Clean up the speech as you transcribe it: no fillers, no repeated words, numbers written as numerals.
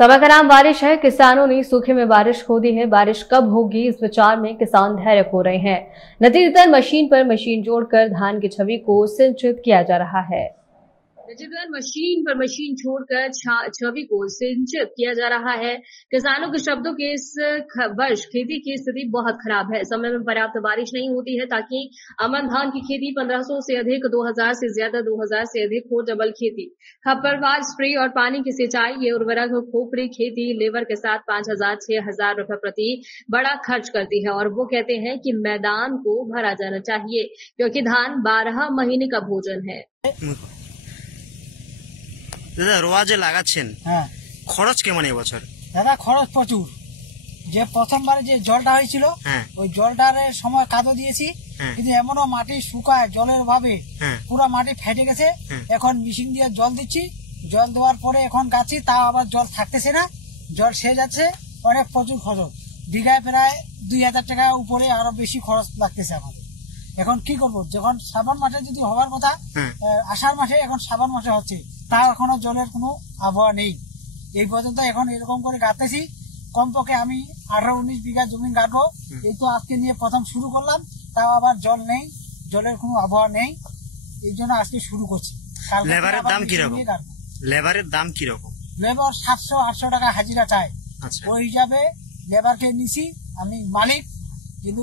समय का नाम बारिश है। किसानों ने सूखे में बारिश खो दी है। बारिश कब होगी इस विचार में किसान धैर्य खो रहे हैं। नतीजतन मशीन पर मशीन जोड़कर धान की छवि को सिंचित किया जा रहा है। डिजिटल मशीन पर मशीन छोड़कर छवि को सिंचित किया जा रहा है। किसानों के शब्दों के इस वर्ष खेती की स्थिति बहुत खराब है। समय में पर्याप्त बारिश नहीं होती है ताकि अमन धान की खेती 1500 से अधिक, 2000 से ज्यादा, 2000 से अधिक हो। डबल खेती, खपरवार स्प्रे और पानी की सिंचाई, ये उर्वरक खोपड़ी खेती लेबर के साथ 5000 6000 रुपए प्रति बड़ा खर्च करती है। और वो कहते हैं कि मैदान को भरा जाना चाहिए क्योंकि धान 12 महीने का भोजन है। দাদা রোয়া যে লাগাচ্ছেন খরচ কেমন এই বছর? দাদা খরচ প্রচুর। যে প্রথমবারে যে জলটা হয়েছিল ওই জলটার সময় কাদো দিয়েছি, কিন্তু এমনও মাটি শুকায় জলের অভাবে পুরো মাটি ফেটে গেছে। এখন মেশিন দিয়ে জল দিচ্ছি, জল দেওয়ার পরে এখন গাছি তাও আবার জল থাকতেছে না, জল সে যাচ্ছে। অনেক প্রচুর খরচ, বিঘায় প্রায় 2000 টাকা উপরে আরো বেশি খরচ লাগতেছে আমাদের। এখন কি করবো, যখন শ্রাবণ মাসে যদি হওয়ার কথা, আষাঢ় মাসে এখন শ্রাবণ মাসে হচ্ছে, তাও এখনো জলের কোনো আবহাওয়া নেই। এই পর্যন্ত এখন এরকম করে গাঁতেছি। কমপক্ষে আমি 18-19 বিঘা জমি গাঁটবো। এই তো আজকে নিয়ে প্রথম শুরু করলাম, তাও আবার জল নেই, জলের কোনো আবহাওয়া নেই। এই জন্য আজকে শুরু করছি। লেবারের দাম কিরকম? লেবারের দাম কিরকম? লেবার 700-800 টাকা হাজিরা চায়। ওই হিসাবে লেবারকে নিছি, আমি মালিক, কিন্তু